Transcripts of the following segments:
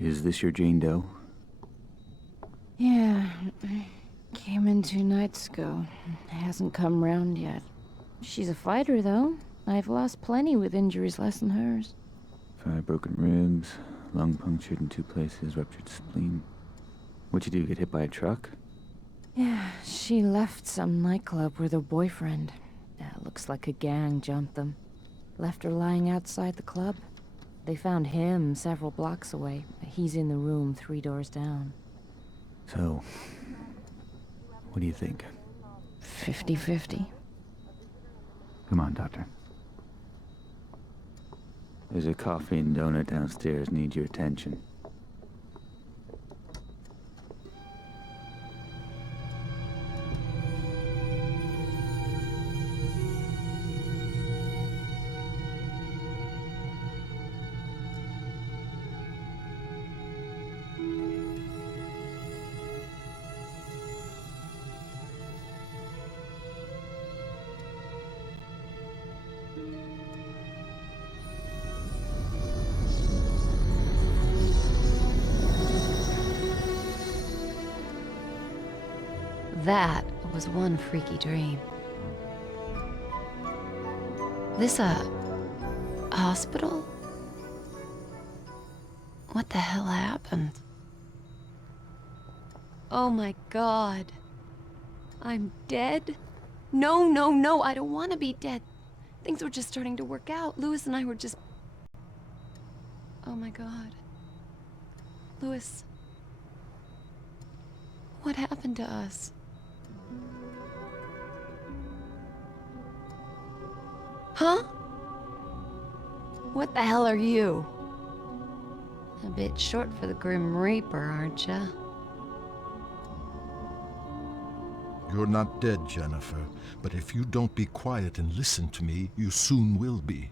Is this your Jane Doe? Yeah, came in 2 nights ago. Hasn't come round yet. She's a fighter, though. I've lost plenty with injuries less than hers. 5 broken ribs, lung punctured in 2 places, ruptured spleen. What'd you do, get hit by a truck? Yeah, she left some nightclub with her boyfriend. Looks like a gang jumped them. Left her lying outside the club. They found him several blocks away. He's in the room 3 doors down. So, what do you think? 50-50. Come on, Doctor. There's a coffee and donut downstairs. Need your attention. That was one freaky dream. This a hospital? What the hell happened? Oh my god. I'm dead? No, no, no, I don't want to be dead. Things were just starting to work out. Louis and I were just... Oh my god. Louis. What happened to us? Huh? What the hell are you? A bit short for the Grim Reaper, aren't ya? You're not dead, Jennifer, but if you don't be quiet and listen to me, you soon will be.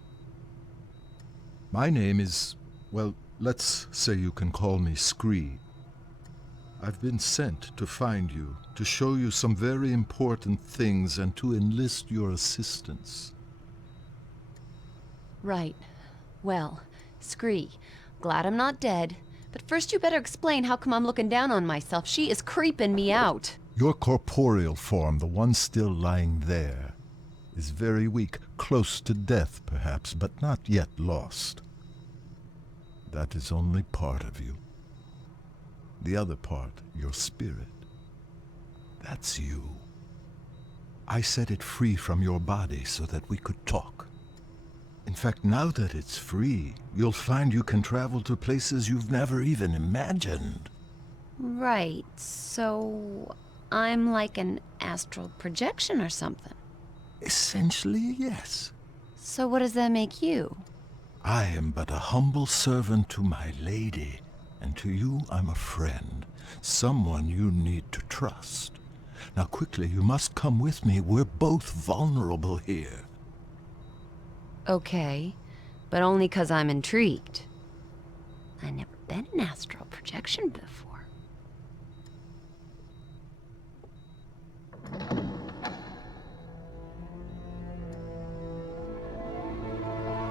My name is, well, let's say you can call me Scree. I've been sent to find you, to show you some very important things and to enlist your assistance. Right. Well, Scree, glad I'm not dead. But first you better explain how come I'm looking down on myself. She is creeping me out. Your corporeal form, the one still lying there, is very weak, close to death perhaps, but not yet lost. That is only part of you. The other part, your spirit, that's you. I set it free from your body so that we could talk. In fact, now that it's free, you'll find you can travel to places you've never even imagined. Right, so I'm like an astral projection or something. Essentially, yes. So what does that make you? I am but a humble servant to my lady, and to you I'm a friend, someone you need to trust. Now quickly, you must come with me. We're both vulnerable here. Okay, but only 'cause I'm intrigued. I never been an astral projection before.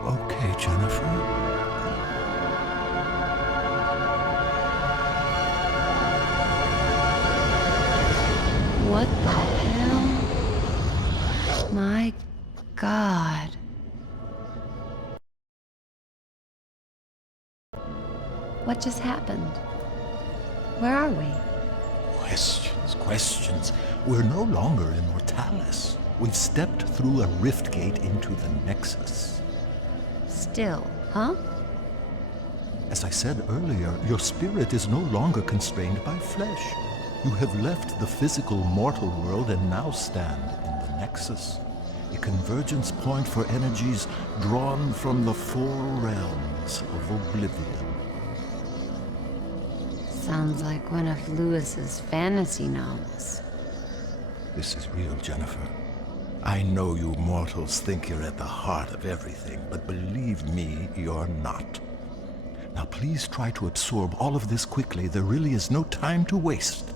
Okay, Jennifer. What the hell? My God. What just happened? Where are we? Questions. We're no longer in Mortalis. We've stepped through a rift gate into the Nexus. Still, huh? As I said earlier, your spirit is no longer constrained by flesh. You have left the physical mortal world and now stand in the Nexus, a convergence point for energies drawn from the 4 realms of oblivion. Sounds like one of Lewis's fantasy novels. This is real, Jennifer. I know you mortals think you're at the heart of everything, but believe me, you're not. Now please try to absorb all of this quickly. There really is no time to waste.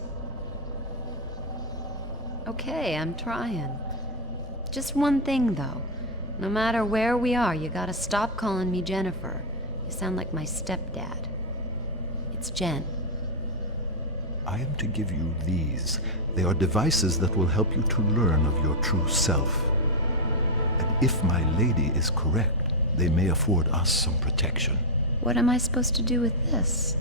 Okay, I'm trying. Just one thing, though. No matter where we are, you gotta stop calling me Jennifer. You sound like my stepdad. It's Jen. I am to give you these. They are devices that will help you to learn of your true self. And if my lady is correct, they may afford us some protection. What am I supposed to do with this?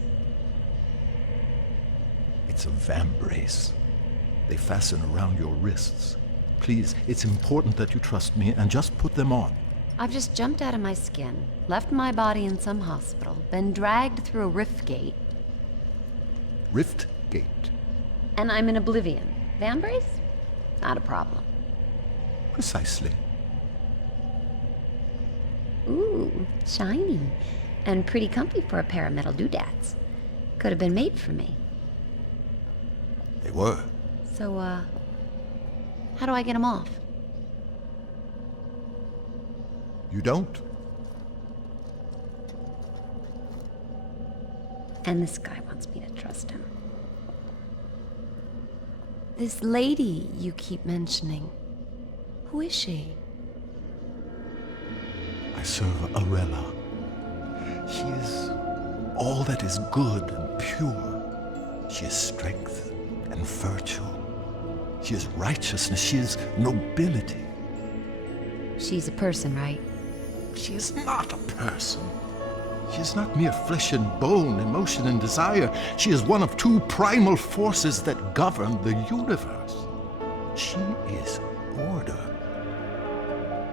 It's a vambrace. They fasten around your wrists. Please, it's important that you trust me and just put them on. I've just jumped out of my skin, left my body in some hospital, been dragged through a rift gate, Rift Gate. and I'm in oblivion. Vambrace? Not a problem. Precisely. Ooh, shiny. And pretty comfy for a pair of metal doodads. Could have been made for me. They were. So, how do I get them off? You don't? And this guy wants me to trust him. This lady you keep mentioning, who is she? I serve Arella. She is all that is good and pure. She is strength and virtue. She is righteousness. She is nobility. She's a person, right? She is not a person. She is not mere flesh and bone, emotion and desire. She is one of two primal forces that govern the universe. She is order.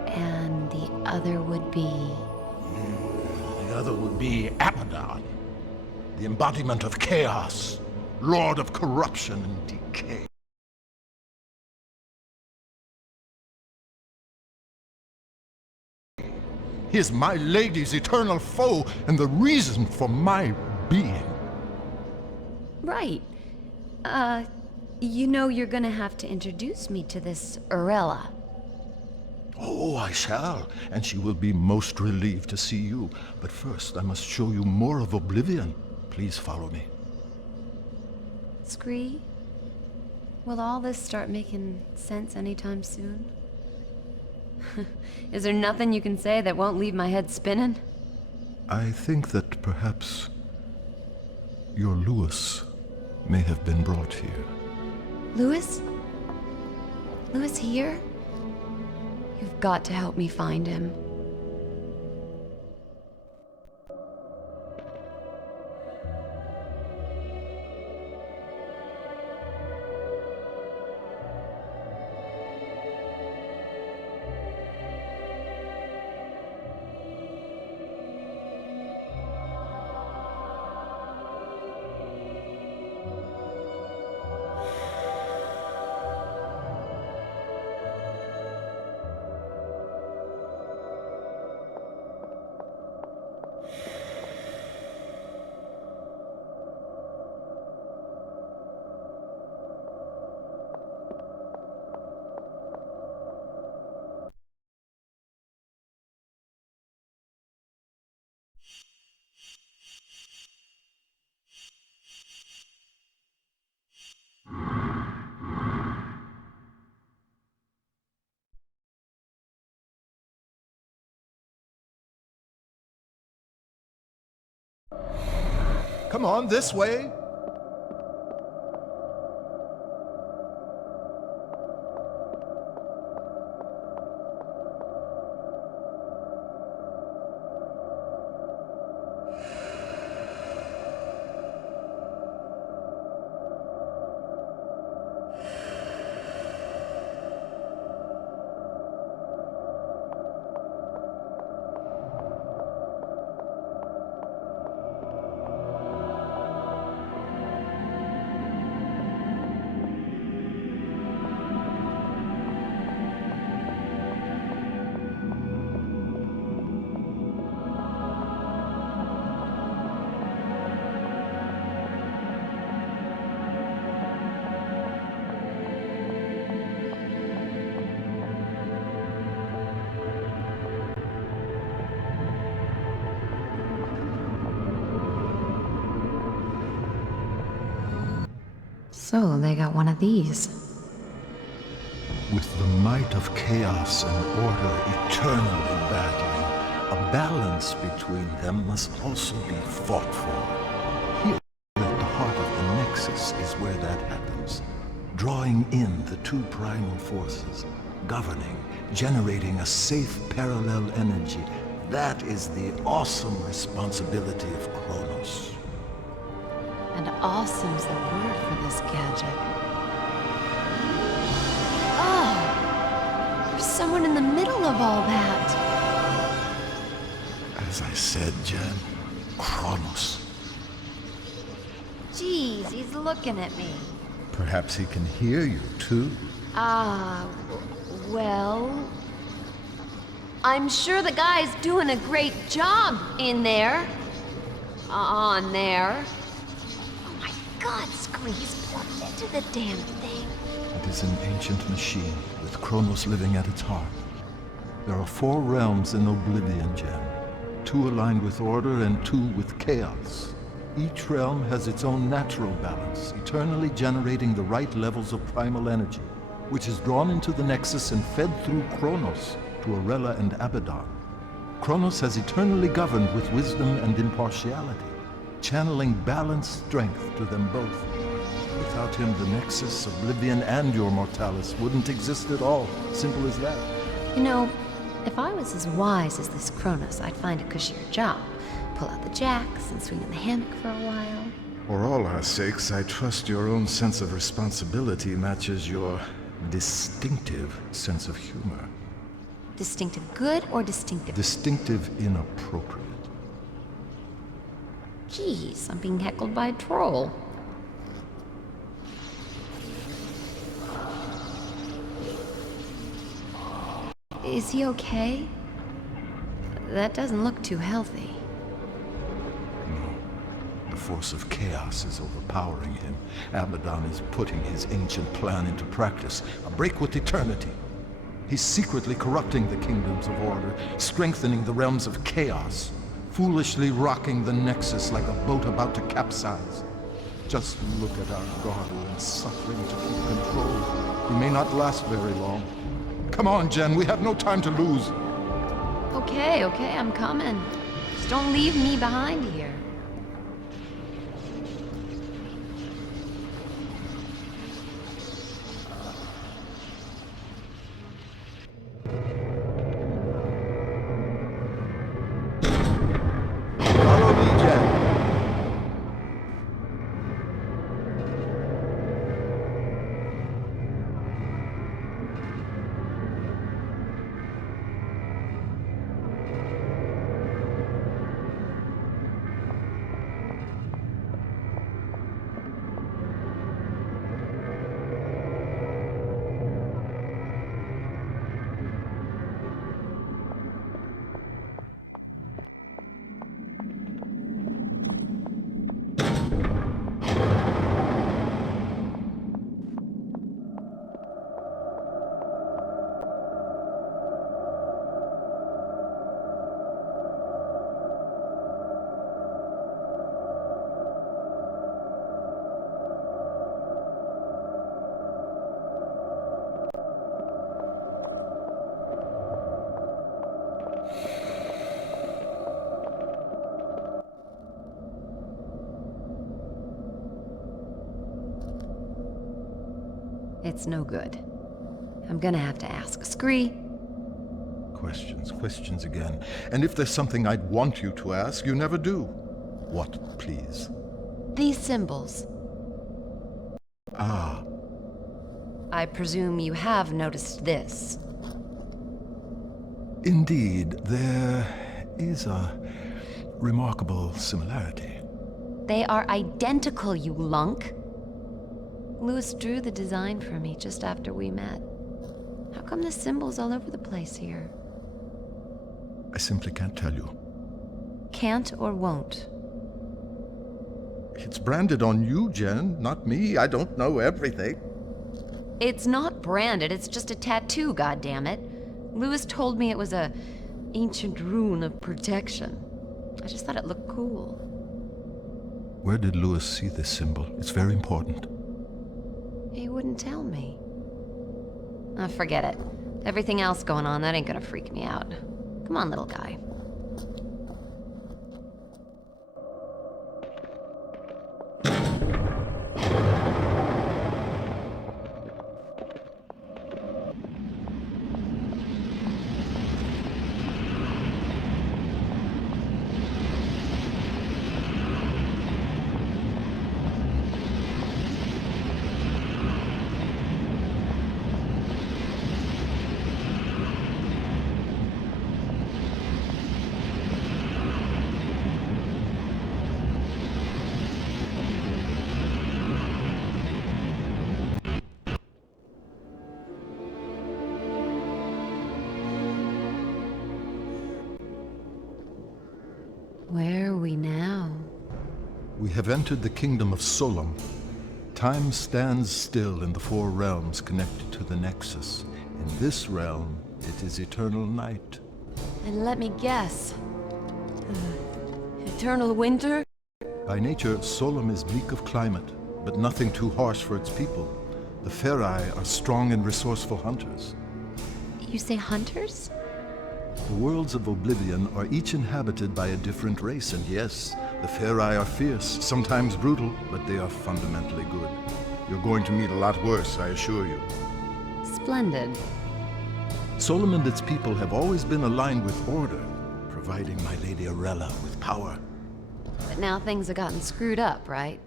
And the other would be... The other would be Abaddon, the embodiment of chaos, lord of corruption and decay. He is my lady's eternal foe and the reason for my being. Right. You know you're gonna have to introduce me to this Arella. Oh, I shall, and she will be most relieved to see you. But first, I must show you more of Oblivion. Please follow me. Scree, will all this start making sense anytime soon? Is there nothing you can say that won't leave my head spinning? I think that perhaps your Lewis may have been brought here. Lewis? Lewis here? You've got to help me find him. Come on, this way. So, they got one of these. With the might of chaos and order eternally battling, a balance between them must also be fought for. where that happens. Drawing in the two primal forces, governing, generating a safe parallel energy. That is the awesome responsibility of Kronos. And awesome's the word for this gadget. Oh! There's someone in the middle of all that. As I said, Jen, Kronos. Jeez, he's looking at me. Perhaps he can hear you, too. Well... I'm sure the guy's doing a great job in there. On there. Oh my god, Squeeze, plugged into the damn thing. It is an ancient machine, with Kronos living at its heart. There are 4 realms in Oblivion, Jen. 2 aligned with order and 2 with chaos. Each realm has its own natural balance, eternally generating the right levels of primal energy, which is drawn into the Nexus and fed through Kronos to Arella and Abaddon. Kronos has eternally governed with wisdom and impartiality, channeling balanced strength to them both. Without him, the Nexus, Oblivion, and your Mortalis wouldn't exist at all. Simple as that. You know, if I was as wise as this Kronos, I'd find a cushier job. Pull out the jacks and swing in the hammock for a while. For all our sakes, I trust your own sense of responsibility matches your distinctive sense of humor. Distinctive good or distinctive? Distinctive inappropriate. Jeez, I'm being heckled by a troll. Is he okay? That doesn't look too healthy. The force of chaos is overpowering him. Abaddon is putting his ancient plan into practice. A break with eternity. He's secretly corrupting the kingdoms of order, strengthening the realms of chaos, foolishly rocking the Nexus like a boat about to capsize. Just look at our guardian suffering to keep control. He may not last very long. Come on, Jen, we have no time to lose. Okay, I'm coming. Just don't leave me behind here. Follow me, Jen. It's no good. I'm gonna have to ask. Scree. Questions again. And if there's something I'd want you to ask, you never do. What, please? These symbols. Ah, I presume you have noticed this. indeed, there is a remarkable similarity. They are identical, you lunk. Lewis drew the design for me just after we met. How come the symbols all over the place here? I simply can't tell you. Can't or won't? It's branded on you, Jen, not me. I don't know everything. It's not branded, it's just a tattoo, goddammit. Lewis told me it was a ancient rune of protection. I just thought it looked cool. Where did Lewis see this symbol? It's very important. He wouldn't tell me. Oh, forget it. Everything else going on, that ain't gonna freak me out. Come on, little guy. Where are we now? We have entered the kingdom of Solum. Time stands still in the four realms connected to the Nexus. In this realm, it is eternal night. And let me guess. Eternal winter? By nature, Solum is bleak of climate, but nothing too harsh for its people. The Ferai are strong and resourceful hunters. You say hunters? The worlds of Oblivion are each inhabited by a different race, and yes, the Ferai are fierce, sometimes brutal, but they are fundamentally good. You're going to meet a lot worse, I assure you. Splendid. Solum and its people have always been aligned with order, providing my Lady Arella with power. But now things have gotten screwed up, right?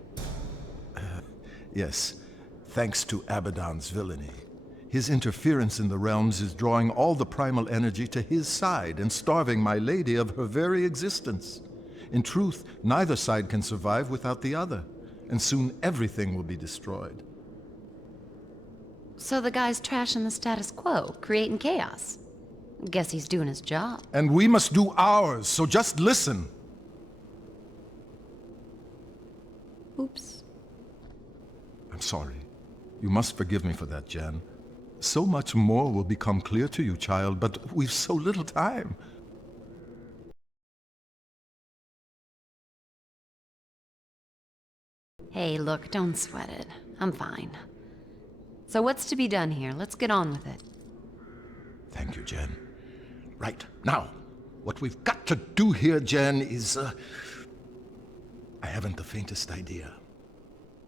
Yes, thanks to Abaddon's villainy. His interference in the realms is drawing all the primal energy to his side and starving my lady of her very existence. In truth, neither side can survive without the other, and soon everything will be destroyed. So the guy's trashing the status quo, creating chaos. Guess he's doing his job. And we must do ours, so just listen. Oops. I'm sorry. You must forgive me for that, Jan. So much more will become clear to you, child, but we've so little time. Hey, look, don't sweat it. I'm fine. So what's to be done here? Let's get on with it. Thank you, Jen. Right, now, what we've got to do here, Jen, is, I haven't the faintest idea.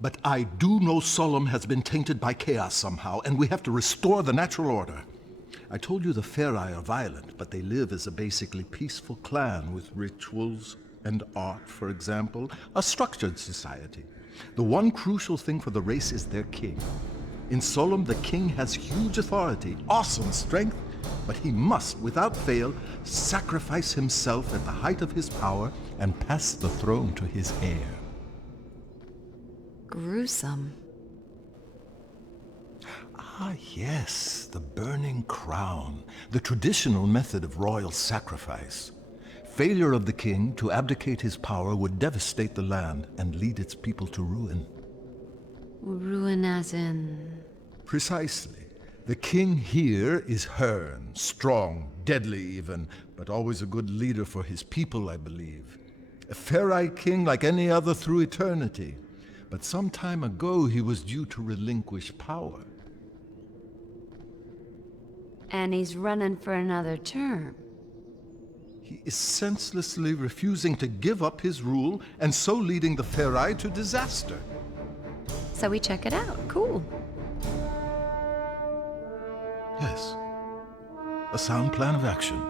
But I do know Solum has been tainted by chaos somehow, and we have to restore the natural order. I told you the Ferai are violent, but they live as a basically peaceful clan with rituals and art, for example, a structured society. The one crucial thing for the race is their king. In Solum, the king has huge authority, awesome strength, but he must, without fail, sacrifice himself at the height of his power and pass the throne to his heir. Gruesome. Ah, yes, the burning crown, the traditional method of royal sacrifice. Failure of the king to abdicate his power would devastate the land and lead its people to ruin. Ruin as in... Precisely. The king here is Hearn, strong, deadly even, but always a good leader for his people, I believe. A Ferai king like any other through eternity. But some time ago he was due to relinquish power. And he's running for another term. He is senselessly refusing to give up his rule, and so leading the Ferai to disaster. So we check it out. Cool. Yes. A sound plan of action.